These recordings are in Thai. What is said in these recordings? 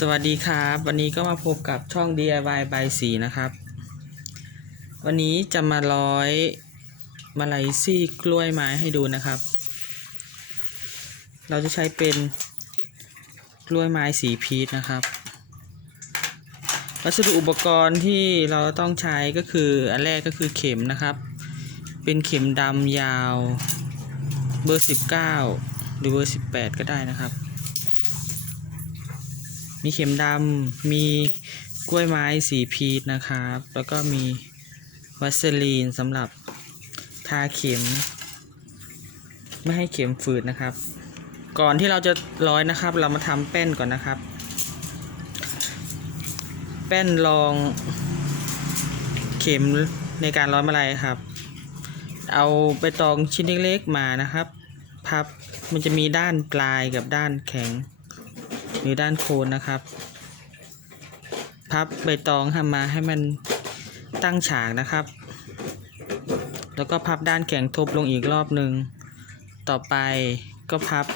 สวัสดีครับ วันนี้ก็มาพบกับช่อง DIY by สีนะครับ วันนี้จะมาร้อยมาลัยซี่กล้วยไม้ให้ดูนะครับ เราจะใช้เป็นกล้วยไม้สีพีชนะครับ วัสดุอุปกรณ์ที่เราต้องใช้ก็คืออันแรกก็คือเข็มนะครับ เป็นเข็มดำยาวเบอร์ 19 หรือเบอร์ 18 ก็ได้นะครับ มีเข็มดำ มีกล้วยไม้สีพีชนะครับ แล้วก็มีวัสลีนสำหรับทาเข็ม ไม่ให้เข็มฝืดนะครับ ก่อนที่เราจะร้อยนะครับ เรามาทำแป้นก่อนนะครับ แป้นรองเข็มในการร้อยมาลัยครับ เอาไปตองชิ้นเล็กๆมานะครับ พับมันจะมีด้านปลายกับด้านแข็ง หรือด้านโคนนะครับ พับใบตองทำมาให้มันตั้งฉากนะครับ แล้วก็พับด้านแข็งทบลงอีกรอบหนึ่ง ต่อไปก็พับ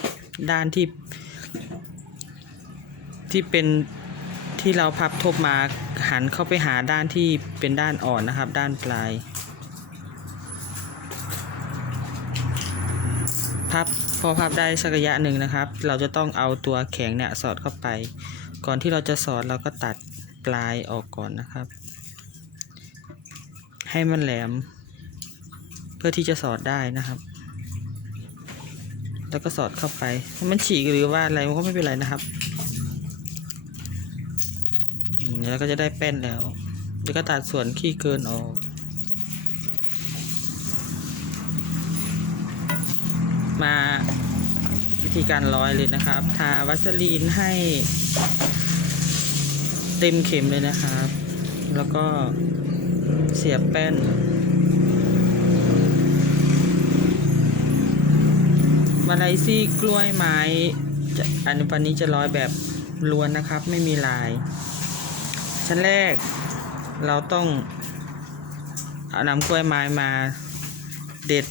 ด้านที่ ที่เป็นที่เราพับทบมาหันเข้าไปหาด้านที่เป็นด้านอ่อนนะครับ ด้านปลาย พับ อพับได้สักระยะหนึ่งนะครับ เราจะต้องเอาตัวแข็งเนี่ยสอดเข้าไป ก่อนที่เราจะสอดเราก็ตัดปลายออกก่อนนะครับ ให้มันแหลม เพื่อที่จะสอดได้นะครับ แล้วก็สอดเข้าไปถ้ามันฉีกหรือว่าอะไรมันก็ไม่เป็นไรนะครับแล้วก็จะได้แป้นแล้วแล้วก็ตัดส่วนขี้เกินออก มาวิธีการร้อยเลยนะครับ ทาวัสลีนให้เต็มเข็มเลยนะครับ แล้วก็เสียบแป้น มาไลซี่กล้วยไม้อันวันนี้จะร้อยแบบล้วนนะครับ ไม่มีลาย ชั้นแรกเราต้องเอานำกล้วยไม้มาเด็ด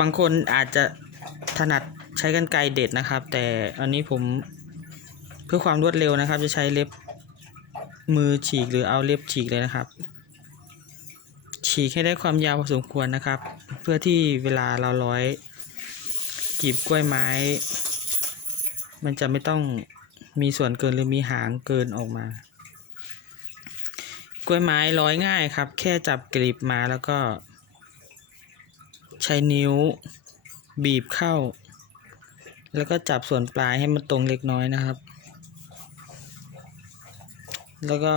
บางคนอาจจะถนัดใช้กันไกรเด็ดนะครับ แต่อันนี้ผมเพื่อความรวดเร็วนะครับ จะใช้เล็บมือฉีกหรือเอาเล็บฉีกเลยนะครับ ฉีกให้ได้ความยาวพอสมควรนะครับ เพื่อที่เวลาเราร้อยกีบกล้วยไม้ มันจะไม่ต้องมีส่วนเกินหรือมีหางเกินออกมา กล้วยไม้ร้อยง่ายครับ แค่จับกลีบมาแล้วก็ ใช้นิ้วบีบเข้า แล้วก็จับส่วนปลายให้มันตรงเล็กน้อยนะครับ แล้วก็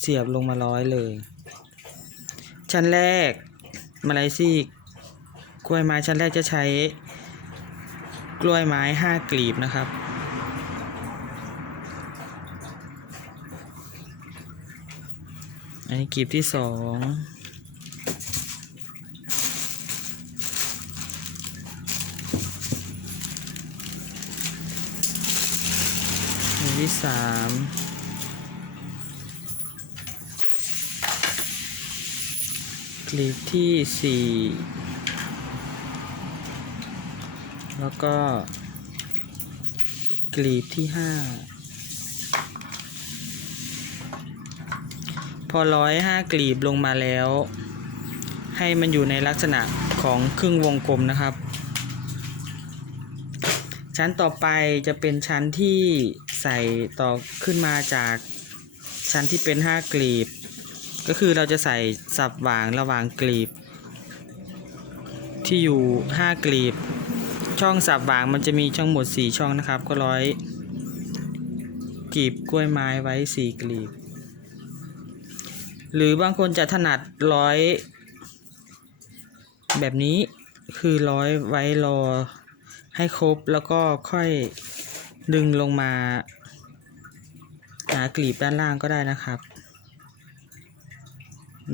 เสียบลงมาร้อยเลย ชั้นแรกมาลายซี่กล้วยไม้ชั้นแรกจะใช้ กล้วยไม้ห้ากลีบนะครับ อันนี้กลีบที่สอง ที่สามกลีบที่สี่แล้วก็ กลีบที่ห้าพอร้อยห้ากลีบลงมาแล้ว ให้มันอยู่ในลักษณะของครึ่งวงกลมนะครับ ชั้นต่อไปจะเป็นชั้นที่ ใส่ต่อขึ้นมาจากชั้นที่เป็นห้ากลีบ ก็คือเราจะใส่สับหว่างระหว่างกลีบ ที่อยู่ห้ากลีบ ช่องสับหว่างมันจะมีช่องหมดสี่ช่องนะครับ ก็ร้อยกลีบกล้วยไม้ไว้สี่กลีบ หรือบางคนจะถนัดร้อย แบบนี้คือร้อยไว้รอให้ครบแล้วก็ค่อย ดึงลงมาหากลีบด้านล่างก็ได้นะครับ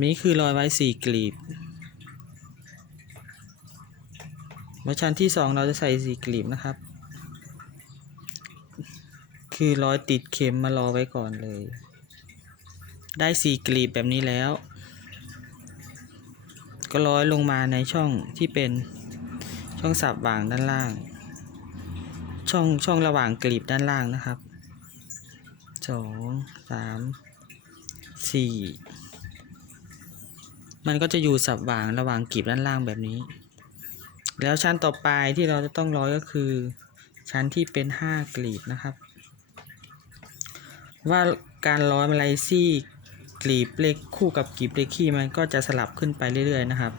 นี้คือรอยไว้สี่กลีบเมื่อชั้นที่สองเราจะใส่สี่กลีบนะครับ คือร้อยติดเข็มมารอไว้ก่อนเลย ได้สี่กลีบแบบนี้แล้ว ก็ร้อยลงมาในช่องที่เป็นช่องสับหว่างด้านล่าง ช่องช่องระหว่างกลีบด้านล่างนะครับสองสามสี่มันก็จะอยู่สับหว่างระหว่างกลีบด้านล่างแบบนี้ แล้วชั้นต่อไปที่เราจะต้องร้อยก็คือ ชั้นที่เป็นห้ากลีบนะครับ ว่าการร้อยมาลายซี่กลีบเลขคู่กับกลีบเลขคี่มันก็จะสลับขึ้นไปเรื่อยๆนะครับ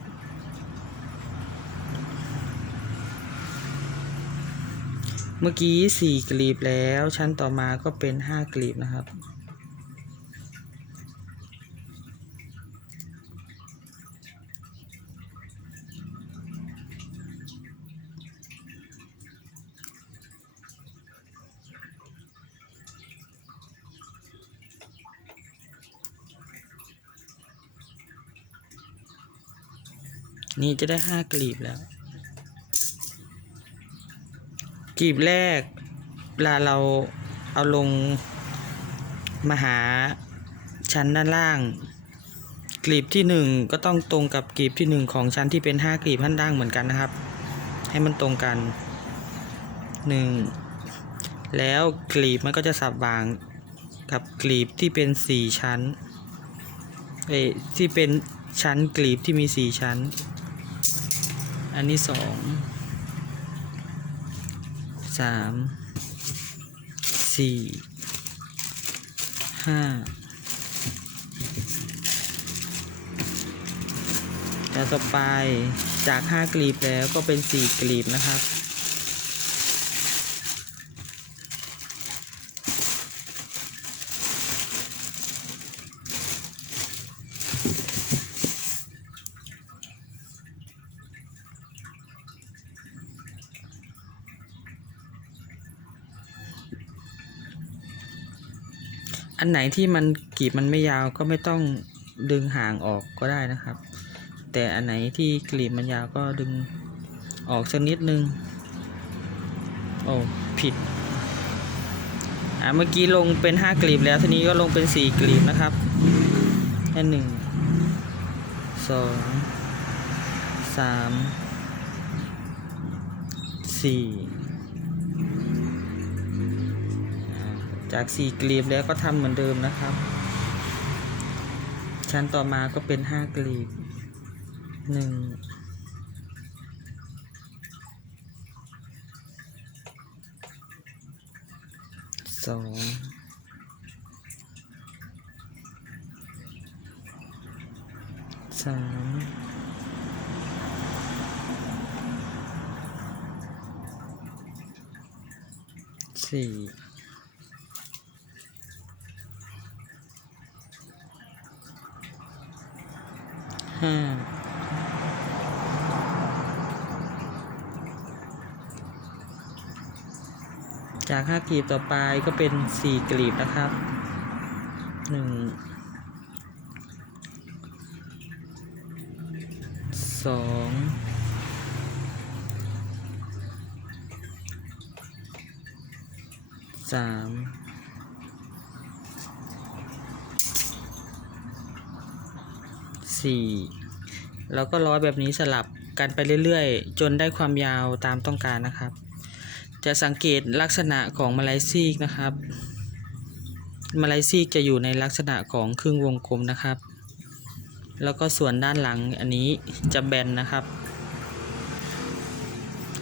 เมื่อกี้สี่กลีบแล้ว ชั้นต่อมาก็เป็นห้ากลีบนะครับ นี่จะได้ห้ากลีบแล้ว กลีบแรกเวลาเราเอาลงมาหาชั้นด้านล่าง กลีบที่หนึ่งก็ต้องตรงกับกลีบที่หนึ่งของชั้นที่เป็นห้ากลีบด้านล่างเหมือนกันนะครับ ให้มันตรงกันหนึ่งแล้วกลีบมันก็จะสับวางกับกลีบที่เป็นสี่ชั้นเอที่เป็นชั้นกลีบที่มีสี่ชั้น อันนี้สอง สามสี่ห้าแล้วต่อไปจากห้ากลีบแล้วก็เป็นสี่กลีบนะครับ อันไหนที่มันกลีบมันไม่ยาวก็ไม่ต้องดึงห่างออกก็ได้นะครับ แต่อันไหนที่กลีบมันยาวก็ดึงออกสักนิดนึง โอ้ผิด อ่าเมื่อกี้ลงเป็นห้ากลีบแล้วทีนี้ก็ลงเป็นสี่กลีบนะครับแค่หนึ่งสองสามสี่ จากสี่กลีบแล้วก็ทำเหมือนเดิมนะครับ ชั้นต่อมาก็เป็นห้ากลีบหนึ่งสองสามสี่ จากห้ากลีบต่อไปก็เป็นสี่กลีบนะครับหนึ่งสองสามสี่แล้วก็ร้อยแบบนี้สลับกันไปเรื่อยๆ จนได้ความยาวตามต้องการนะครับ จะสังเกตลักษณะของมาลายซีกนะครับ มาลายซีกจะอยู่ในลักษณะของครึ่งวงกลมนะครับ แล้วก็ส่วนด้านหลังอันนี้จะแบนนะครับ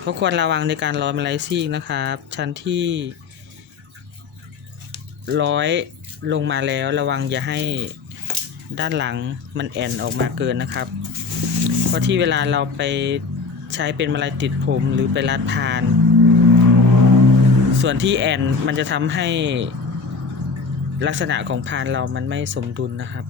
เขาควรระวังในการร้อยมาลายซีกนะครับ ชั้นที่ร้อยลงมาแล้วระวังอย่าให้ด้านหลังมันแอนออกมาเกินนะครับ เพราะที่เวลาเราไปใช้เป็นมาลายติดผมหรือไปรัดพาน ส่วนที่แอนมันจะทำให้ลักษณะของพานเรามันไม่สมดุลนะครับ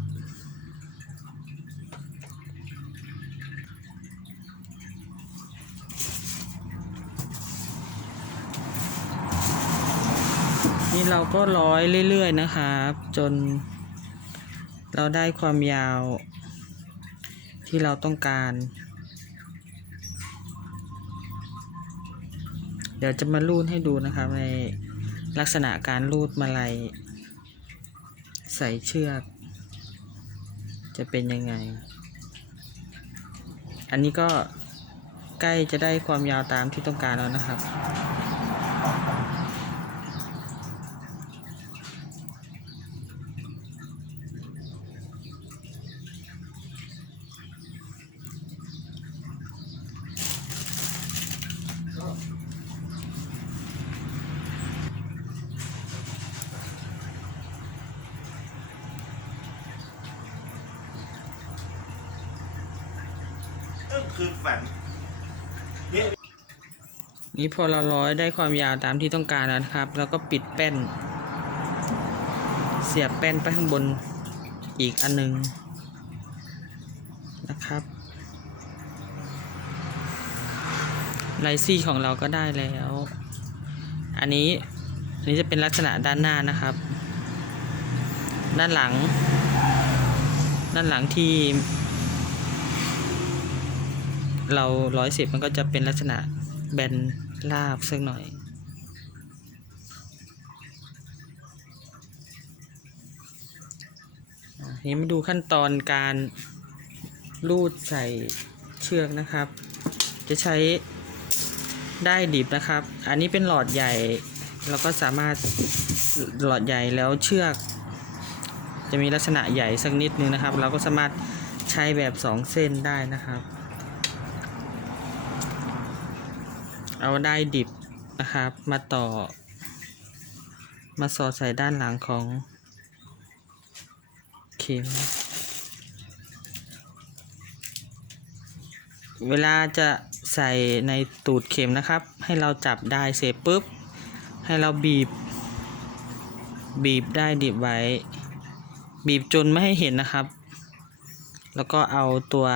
นี่เราก็ร้อยเรื่อยๆนะครับ จนเราได้ความยาวที่เราต้องการ ดี๋ยวจะมารูดให้ดูนะครับในลักษณะการรูดมาลัย ใส่เชือก จะเป็นยังไง อันนี้ก็ใกล้จะได้ความยาวตามที่ต้องการแล้วนะครับ คือแฝันเนี่ยนี่พอเราร้อยได้ความยาวตามที่ต้องการแล้วนะครับ แล้วก็ปิดแป้น เสียบแป้นไปข้างบนอีกอันหนึงนะครับไลซี่ของเราก็ได้แล้ว อันนี้อันนี้จะเป็นลักษณะด้านหน้านะครับ ด้านหลัง ด้านหลังที่ เราร้อยสิบมันก็จะเป็นลักษณะแบนราบสักหน่อย นี้มาดูขั้นตอนการลูดใส่เชือกนะครับ จะใช้ได้ดิบนะครับ อันนี้เป็นหลอดใหญ่ เราก็สามารถหลอดใหญ่แล้วเชือก จะมีลักษณะใหญ่สักนิดนึงนะครับ เราก็สามารถใช้แบบสองเส้นได้นะครับ เอาได้ดิบนะครับ มาต่อ มาสอดใส่ด้านหลังของเข็ม เวลาจะใส่ในตูดเข็มนะครับ ให้เราจับได้เสร็จปุ๊บ ให้เราบีบ บีบได้ดิบไว้ บีบจนไม่ให้เห็นนะครับ แล้วก็เอาตัว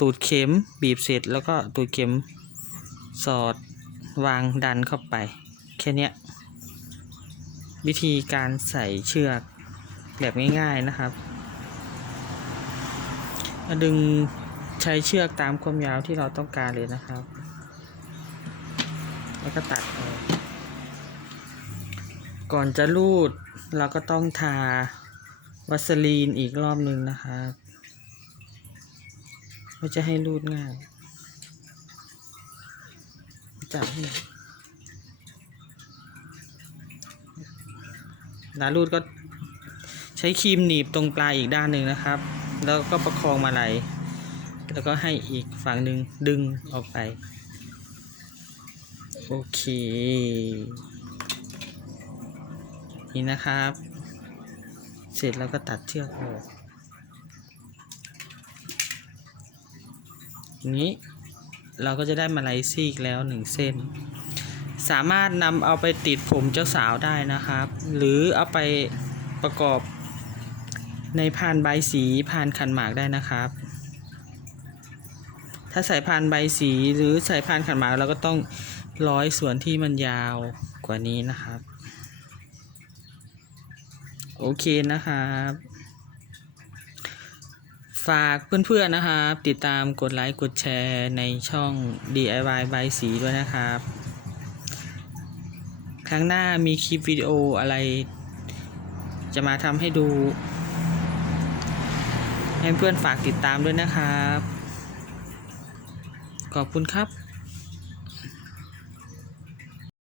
ตูดเข็มบีบเสร็จแล้วก็ตูดเข็ม สอดวางดันเข้าไป แค่นี้วิธีการใส่เชือกแบบง่ายๆนะครับดึงใช้เชือกตามความยาวที่เราต้องการเลยนะครับ แล้วก็ตัดออกก่อนจะรูดเราก็ต้องทาวัสลีนอีกรอบหนึ่งนะครับเพื่อจะให้รูดง่าย จับให้หน่อยนารูดก็ใช้ครีมหนีบตรงปลายอีกด้านหนึ่งนะครับ แล้วก็ประคองมาลัยแล้วก็ให้อีกฝั่งหนึ่งดึงออกไป โอเค นี่นะครับ เสร็จแล้วก็ตัดเชือกออกนี้ เราก็จะได้มาลัยซีกแล้วหนึ่งเส้น สามารถนำเอาไปติดผมเจ้าสาวได้นะครับ หรือเอาไปประกอบในพานใบสีพานขันหมากได้นะครับ ถ้าใส่พานใบสีหรือใส่พานขันหมากเราก็ต้องร้อยส่วนที่มันยาวกว่านี้นะครับ โอเคนะครับ ฝากเพื่อนๆนะครับ ติดตามกดไลค์กดแชร์ในช่อง DIY ใบสีด้วยนะครับ ครั้งหน้ามีคลิปวิดีโออะไร จะมาทำให้ดู ให้เพื่อนฝากติดตามด้วยนะครับ ขอบคุณครับ